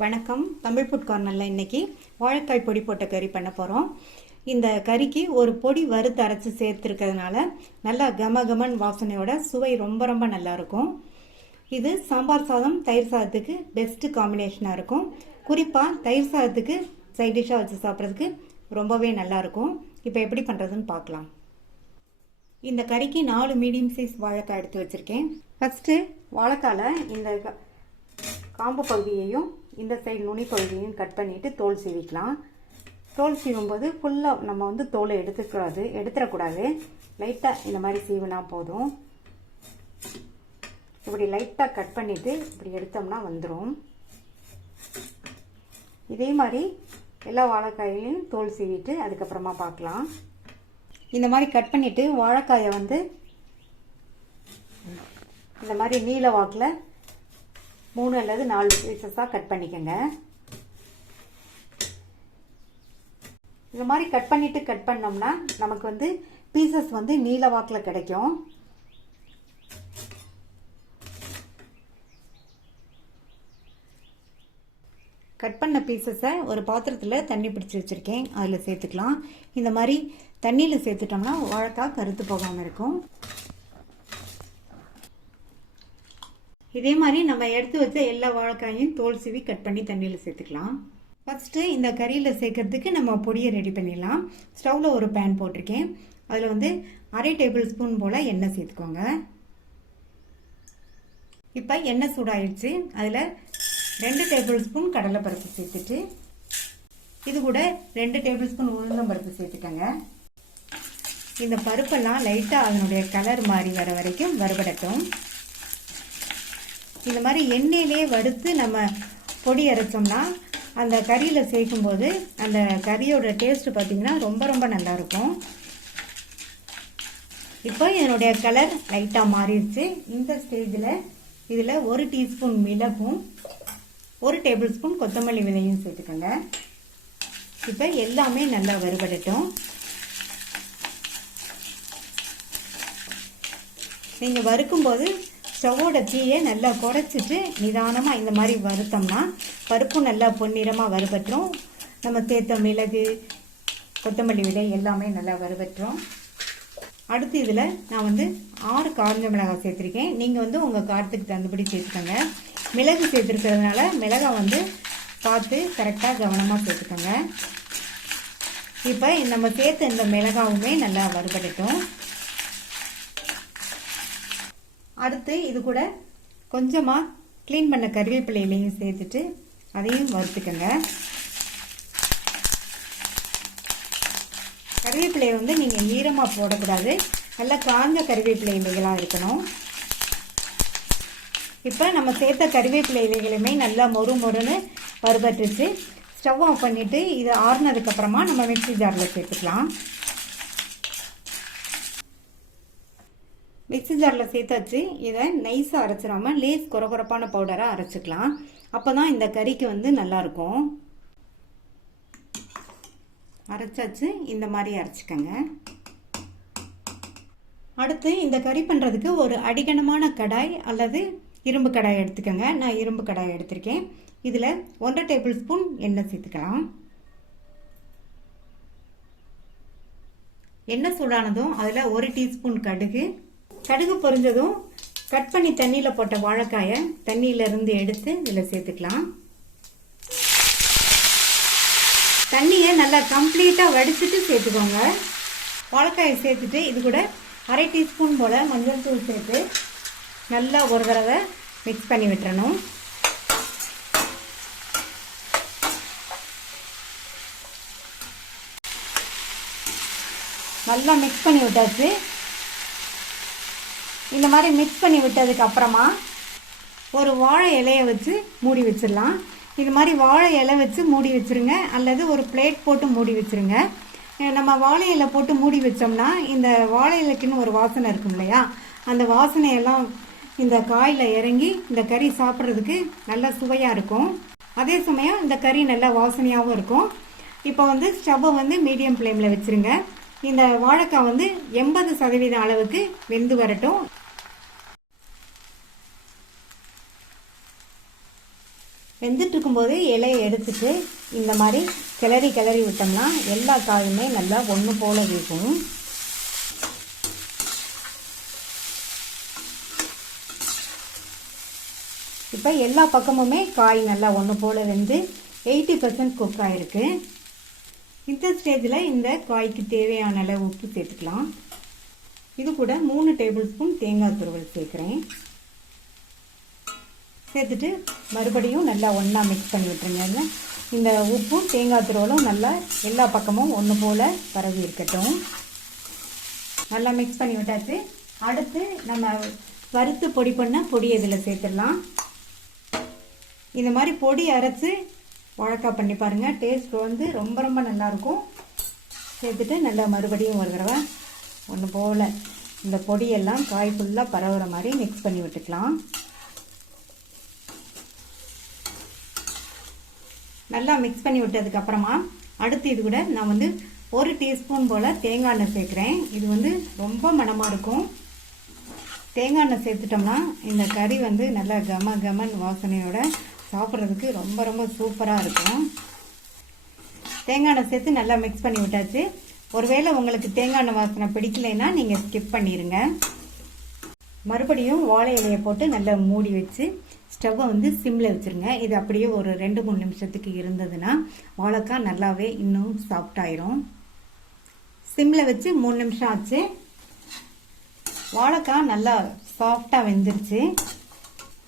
வணக்கம். தமிழ் ஃபுட் கார்னரில் இன்றைக்கி வாழைக்காய் பொடி போட்ட கறி பண்ண போகிறோம். இந்த கறிக்கு ஒரு பொடி வறுத்து அரைச்சி சேர்த்துருக்கிறதுனால நல்லா கமகமன் வாசனையோட சுவை ரொம்ப ரொம்ப நல்லாயிருக்கும். இது சாம்பார் சாதம் தயிர் சாதத்துக்கு பெஸ்ட்டு காம்பினேஷனாக இருக்கும். குறிப்பாக தயிர் சாதத்துக்கு சைட் டிஷ்ஷாக வச்சு சாப்பிட்றதுக்கு ரொம்பவே நல்லாயிருக்கும். இப்போ எப்படி பண்ணுறதுன்னு பார்க்கலாம். இந்த கறிக்கு 4 மீடியம் சைஸ் வாழைக்காய் எடுத்து வச்சுருக்கேன். ஃபஸ்ட்டு வாழைக்காயில் இந்த காம்பு பகுதியையும் இந்த சைடு நுனி பகுதியையும் கட் பண்ணிவிட்டு தோல் சீவிக்கலாம். தோல் சீவும்போது ஃபுல்லாக நம்ம தோலை எடுத்துடக்கூடாது. லைட்டாக இந்த மாதிரி சீவினா போதும். இப்படி லைட்டாக கட் பண்ணிவிட்டு இப்படி எடுத்தோம்னா வந்துடும். இதே மாதிரி எல்லா வாழைக்காயிலையும் தோல் சீவிட்டு அதுக்கப்புறமா பார்க்கலாம். இந்த மாதிரி கட் பண்ணிவிட்டு வாழைக்காயை இந்த மாதிரி நீல வாக்கில் 3 அல்லது 4 பீசஸாக கட் பண்ணிக்கோங்க. இந்த மாதிரி கட் பண்ணோம்னா நமக்கு பீசஸ் நீல வாக்கில் கிடைக்கும். கட் பண்ண பீசஸை ஒரு பாத்திரத்தில் தண்ணி பிடிச்சி வச்சுருக்கேன், அதில் சேர்த்துக்கலாம். இந்த மாதிரி தண்ணியில் சேர்த்துட்டோம்னா வாழைக்காய் கருத்து போகாமல் இருக்கும். இதே மாதிரி நம்ம எடுத்து வச்ச எல்லா வாழைக்காயும் தோல் சீவி கட் பண்ணி தண்ணியில் சேர்த்துக்கலாம். ஃபஸ்ட்டு இந்த கறியில் சேர்க்கறதுக்கு நம்ம பொடியை ரெடி பண்ணிடலாம். ஸ்டவ்வில் ஒரு பேன் போட்டிருக்கேன். அதில் 1/2 டேபிள் ஸ்பூன் போல் எண்ணெய் சேர்த்துக்கோங்க. இப்போ எண்ணெய் சூடாயிடுச்சு. அதில் 2 டேபிள் ஸ்பூன் கடலைப்பருப்பு சேர்த்துட்டு இது கூட 2 டேபிள் ஸ்பூன் உளுந்தம்பருப்பு சேர்த்துக்கோங்க. இந்த பருப்பெல்லாம் லைட்டாக அதனுடைய கலர் மாறி வர வரைக்கும் வறுபடட்டும். இந்த மாதிரி எண்ணெயிலே வறுத்து நம்ம பொடி அரைச்சோம்னா அந்த கறியில் சேர்க்கும்போது அந்த கறியோட டேஸ்ட்டு பார்த்திங்கன்னா ரொம்ப ரொம்ப நல்லாயிருக்கும். இப்போ இதனுடைய கலர் லைட்டாக மாறிடுச்சு. இந்த ஸ்டேஜில் இதில் 1 டீஸ்பூன் மிளகும் 1 டேபிள் ஸ்பூன் கொத்தமல்லி விதையும் சேர்த்துக்கோங்க. இப்போ எல்லாமே நல்லா வறுபடட்டும். நீங்கள் வறுக்கும்போது ஸ்டவ்வோட தீயை நல்லா குறைச்சிட்டு நிதானமாக இந்த மாதிரி வறுத்தோம்னா பருப்பும் நல்லா பொன்னிறமாக வறுபட்டுரும். நம்ம சேர்த்த மிளகு கொத்தமல்லி விதை எல்லாமே நல்லா வறுபட்டுரும். அடுத்து இதில் நான் 6 காஞ்ச மிளகாய் சேர்த்துருக்கேன். நீங்கள் உங்கள் காரத்துக்கு தகுந்தபடி சேர்த்துக்கோங்க. மிளகு சேர்த்துருக்கிறதுனால மிளகாய் பார்த்து கரெக்டாக கவனமாக சேர்த்துக்கோங்க. இப்போ நம்ம சேர்த்த இந்த மிளகாவுமே நல்லா வறுபடட்டும். அடுத்து இது கூட கொஞ்சமாக க்ளீன் பண்ண கறிவேப்பிலையிலையும் சேர்த்துட்டு அதையும் வறுத்துக்கோங்க. கறிவேப்பிலையை நீங்கள் ஈரமாக போடக்கூடாது, நல்லா காஞ்ச கறிவேப்பிலை இலைகளாக இருக்கணும். இப்போ நம்ம சேர்த்த கறிவேப்பிலை இலைகளுமே நல்லா மொறுன்னு வறுபட்டுச்சு. ஸ்டவ் ஆஃப் பண்ணிவிட்டு இது ஆறுனதுக்கப்புறமா நம்ம மிக்ஸி ஜாரில் சேர்த்துக்கலாம். மிக்ஸி ஜாரில் சேர்த்தாச்சு. இதை நைஸாக அரைச்சிடாமல் லேஸ் குறகுறப்பான பவுடராக அரைச்சிக்கலாம். அப்போ தான் இந்த கறிக்கு நல்லாயிருக்கும். அரைச்சாச்சு. இந்த மாதிரி அரைச்சிக்கங்க. அடுத்து இந்த கறி பண்ணுறதுக்கு ஒரு அடிகனமான கடாய் அல்லது இரும்பு கடாய் எடுத்துக்கோங்க. நான் இரும்பு கடாய் எடுத்திருக்கேன். இதில் 1/2 டேபிள் ஸ்பூன் எண்ணெய் சேர்த்துக்கலாம். எண்ணெய் சூடானதும் அதில் 1 டீஸ்பூன் கடுகு பொரிஞ்சதும் கட் பண்ணி தண்ணியில் போட்ட வாழைக்காயை தண்ணியிலிருந்து எடுத்து இதில் சேர்த்துக்கலாம். தண்ணியை நல்லா கம்ப்ளீட்டாக வடிச்சிட்டு சேர்த்துக்கோங்க. வாழைக்காயை சேர்த்துட்டு இது கூட 1/2 டீஸ்பூன் போல் மஞ்சள் தூள் சேர்த்து நல்லா ஒரு தடவை மிக்ஸ் பண்ணி விட்டுறணும். நல்லா மிக்ஸ் பண்ணி விட்டாச்சு. இந்த மாதிரி மிக்ஸ் பண்ணி விட்டதுக்கு அப்புறமா ஒரு வாழை இலையை வச்சு மூடி வச்சிடலாம். இது மாதிரி வாழை இலை வச்சு மூடி வச்சுருங்க, அல்லது ஒரு பிளேட் போட்டு மூடி வச்சுருங்க. நம்ம வாழை இலை போட்டு மூடி வச்சோம்னா இந்த வாழை இலைக்குன்னு ஒரு வாசனை இருக்கும் இல்லையா, அந்த வாசனையெல்லாம் இந்த காயில் இறங்கி இந்த கறி சாப்பிட்றதுக்கு நல்லா சுவையாக இருக்கும். அதே சமயம் இந்த கறி நல்லா வாசனையாகவும் இருக்கும். இப்போ ஸ்டவ்வை மீடியம் ஃப்ளேமில் வச்சுருங்க. இந்த வாழைக்காய் 80% அளவுக்கு வெந்து வரட்டும். வெந்துட்டு இருக்கும்போது இலையை எடுத்துட்டு இந்த மாதிரி கிளறி கிளறி விட்டோம்னா எல்லா காயுமே நல்லா ஒன்று போல வேகும். இப்போ எல்லா பக்கமுமே காய் நல்லா ஒன்று போல் வெந்து 80% குக் ஆகிருக்கு. இந்த ஸ்டேஜில் இந்த காய்க்கு தேவையான அளவு உப்பு சேர்த்துக்கலாம். இது கூட 3 டேபிள் ஸ்பூன் தேங்காய் துருவல் சேர்க்குறேன். சேர்த்துட்டு மறுபடியும் நல்லா ஒன்றா மிக்ஸ் பண்ணி விட்டுருங்க. இந்த உப்பும் தேங்காய் துருவலும் நல்லா எல்லா பக்கமும் ஒன்று போல் பரவி இருக்கட்டும். நல்லா மிக்ஸ் பண்ணி விட்டாச்சு. அடுத்து நம்ம வறுத்து பொடி பண்ண பொடி இதில் சேர்த்துடலாம். இந்த மாதிரி பொடி அரைச்சி வாழைக்காய் பண்ணி பாருங்கள். டேஸ்ட் வந்து ரொம்ப ரொம்ப நல்லாயிருக்கும். சேர்த்துட்டு நல்லா மறுபடியும் ஒரு தடவை ஒன்று போல் இந்த பொடியெல்லாம் காய் ஃபுல்லாக பரவுற மாதிரி மிக்ஸ் பண்ணி விட்டுக்கலாம். நல்லா மிக்ஸ் பண்ணி விட்டதுக்கப்புறமா அடுத்து இது கூட நான் வந்து 1 டீஸ்பூன் போல் தேங்காய் எண்ணெய் சேர்க்குறேன். இது வந்து ரொம்ப மணமாக இருக்கும். தேங்காய் எண்ணெய் சேர்த்துட்டோம்னா இந்த கறி வந்து நல்லா கம கமன் வாசனையோட சாப்பிட்றதுக்கு ரொம்ப ரொம்ப சூப்பராக இருக்கும். தேங்காய் எண்ணெய் சேர்த்து நல்லா மிக்ஸ் பண்ணி விட்டாச்சு. ஒருவேளை உங்களுக்கு தேங்காய் எண்ணெய் வாசனை பிடிக்கலைன்னா நீங்கள் ஸ்கிப் பண்ணிடுங்க. மறுபடியும் வாழை இலையை போட்டு நல்லா மூடி வச்சு ஸ்டவ்வை வந்து சிம்மில் வச்சுருங்க. இது அப்படியே ஒரு 2-3 நிமிஷத்துக்கு இருந்ததுன்னா வாழைக்காய் நல்லாவே இன்னும் சாஃப்டாயிரும். சிம்மில் வச்சு 3 நிமிஷம் ஆச்சு. வாழைக்காய் நல்லா சாஃப்டாக வெந்துருச்சு.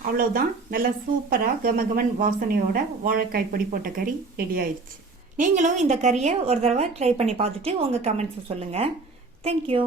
அவ்வளோதான். நல்லா சூப்பராக கமகமன் வாசனையோட வாழைக்காய் பொடி போட்ட கறி ரெடி ஆயிடுச்சு. நீங்களும் இந்த கறியை ஒரு தடவை ட்ரை பண்ணி பார்த்துட்டு உங்கள் கமெண்ட்ஸை சொல்லுங்கள். தேங்க்யூ.